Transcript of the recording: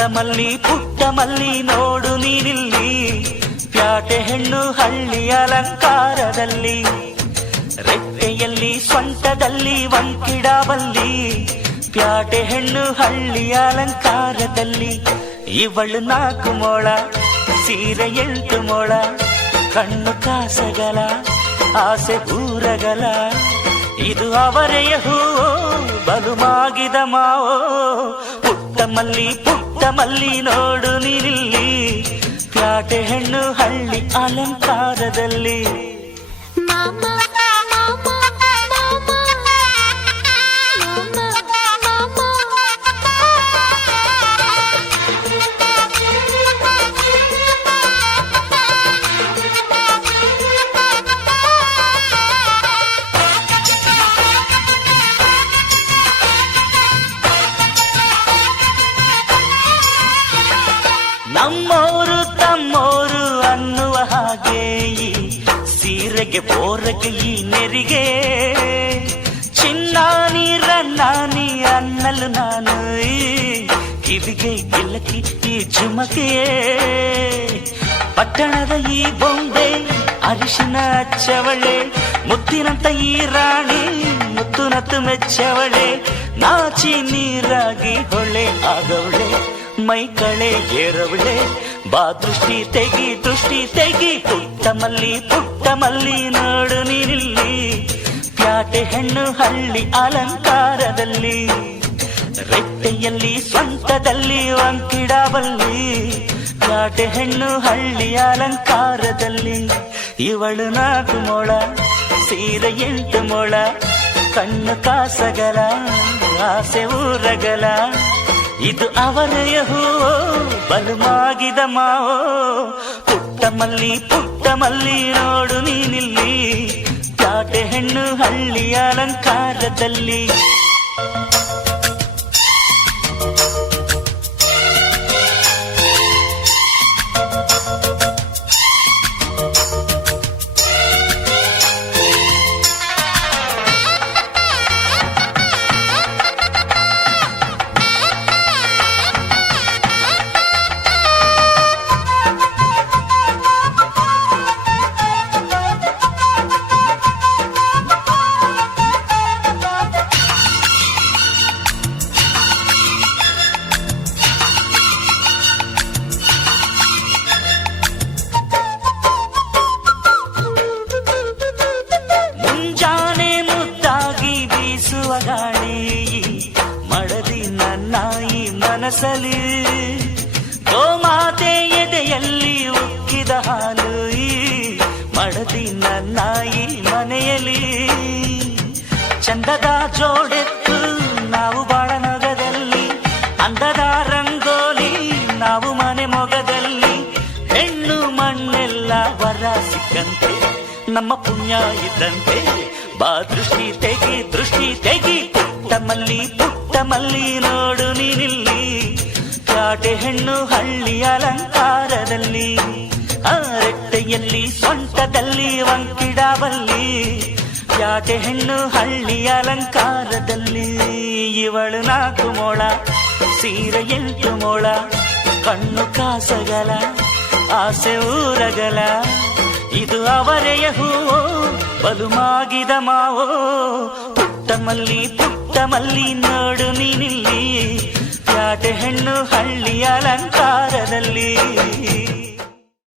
ಪುಟ್ಟ ಮಲ್ಲಿ ನೋಡು ನೀನಿಲ್ಲಿ, ಪ್ಯಾಟೆ ಹೆಣ್ಣು ಹಳ್ಳಿ ಅಲಂಕಾರದಲ್ಲಿ, ರೆಟ್ಟೆಯಲ್ಲಿ ಸ್ವಂಟದಲ್ಲಿ ವಂಕಿಡಬಲ್ಲಿ, ಪ್ಯಾಟೆ ಹೆಣ್ಣು ಹಳ್ಳಿ ಅಲಂಕಾರದಲ್ಲಿ. ಇವಳು 4 ಮೊಳ ಸೀರೆ 8 ಮೊಳ, ಕಣ್ಣು ಕಾಸಗಲ ಆಸೆ ಊರಗಲ, ಇದು ಅವರೆಯ ಹೂವೋ ಬಲು ಮಾಗಿದ ಮಾವೋ. ಪುಟ್ಟ ಮಲ್ಲಿ ನೋಡು ನೀನಿಲ್ಲಿ, ಪ್ಯಾಟೆ ಹೆಣ್ಣು ಹಳ್ಳಿ ಅಲಂಕಾರದಲ್ಲಿ. ನಮ್ಮೋರು ತಮ್ಮೋರು ಅನ್ನುವ ಹಾಗೆ ಈ ಸೀರೆಗೆ ಬೋರಗೆ ಈ ನೆರಿಗೆ, ಚಿನ್ನಾನಿ ರನ್ನಾನಿ ಅನ್ನಲು ನಾನು ಈ ಕಿವಿಗೆ ಗಿಲ್ಲಕಿ ಈ ಜುಮಕೆ. ಪಟ್ಟಣದ ಈ ಬೊಂಬೆ ಅರಿಶಿನ ಹಚ್ಚವಳೆ, ಮುತ್ತಿನಂತ ಈ ರಾಣಿ ಮುತ್ತು ನತ್ತು ಮೆಚ್ಚವಳೆ, ನಾಚಿ ನೀರಾಗಿ ಹೊಳೆ ಆಗವಳೆ, ಮೈ ಕಳೆ ಏರವಳೆ, ಬಾ ದೃಷ್ಟಿ ತೆಗಿ. ಪುಟ್ಟ ಮಲ್ಲಿ ನೋಡು ನೀನಿಲ್ಲಿ, ಪ್ಯಾಟೆ ಹೆಣ್ಣು ಹಳ್ಳಿ ಅಲಂಕಾರದಲ್ಲಿ, ರೆಟ್ಟೆಯಲ್ಲಿ ಸ್ವಂತದಲ್ಲಿ ವಂಕಿಡಬಲ್ಲಿ, ಪ್ಯಾಟೆ ಹೆಣ್ಣು ಹಳ್ಳಿ ಅಲಂಕಾರದಲ್ಲಿ. ಇವಳು 4 ಮೊಳ ಸೀರೆ 8 ಮೊಳ, ಕಣ್ಣು ಕಾಸಗಲ ಆಸೆ ಊರಗಲ, ಇದು ಅವರೆಯ ಹೂವೋ ಬಲು ಮಾಗಿದ ಮಾವೋ. ಪುಟ್ಟ ಮಲ್ಲಿ ನೋಡು ನೀನಿಲ್ಲಿ, ಪ್ಯಾಟೆ ಹೆಣ್ಣು ಹಳ್ಳಿ ಅಲಂಕಾರದಲ್ಲಿ. ಗಾಳಿ ಮಡದಿ ನನ್ನ ಈ ಮನಸಲಿ, ಗೋಮಾತೆ ಎದೆಯಲ್ಲಿ ಉಕ್ಕಿದ ಹಾಲು ಈ ಮಡದಿ ನನ್ನ ಈ ಮನೆಯಲ್ಲಿ. ಚಂದದ ಜೋಡೆತ್ತು ನಾವು ಬಾಳ ನಗದಲ್ಲಿ, ಅಂದದ ರಂಗೋಲಿ ನಾವು ಮನೆ ಮೊಗದಲ್ಲಿ, ಹೆಣ್ಣು ಮಣ್ಣೆಲ್ಲ ವರ ಸಿಕ್ಕಂತೆ ನಮ್ಮ ಪುಣ್ಯ ಇದ್ದಂತೆ, ಬಾ ದೃಷ್ಟಿ ತೆಗಿ. ಪುಟ್ಟ ಮಲ್ಲಿ ನೋಡು ನೀನಿಲ್ಲಿ, ಪ್ಯಾಟೆ ಹೆಣ್ಣು ಹಳ್ಳಿ ಅಲಂಕಾರದಲ್ಲಿ, ರೆಟ್ಟೆಯಲ್ಲಿ ಸೊಂಟದಲ್ಲಿ ವಂಕಿಡಬಲ್ಲಿ, ಪ್ಯಾಟೆ ಹೆಣ್ಣು ಹಳ್ಳಿ ಅಲಂಕಾರದಲ್ಲಿ. ಇವಳು 4 ಮೊಳ ಸೀರೆ 8 ಮೊಳ, ಕಣ್ಣು ಕಾಸಗಲ ಆಸೆ ಊರಗಲ, ಇದು ಅವರೆಯ ಹೂವೋ ಬಲು ಮಾಗಿದ ಮಾವೋ. ಪುಟ್ಟ ಮಲ್ಲಿ ನೋಡು ನೀನಿಲ್ಲಿ, ಪ್ಯಾಟೆ ಹೆಣ್ಣು ಹಳ್ಳಿ ಅಲಂಕಾರದಲ್ಲಿ.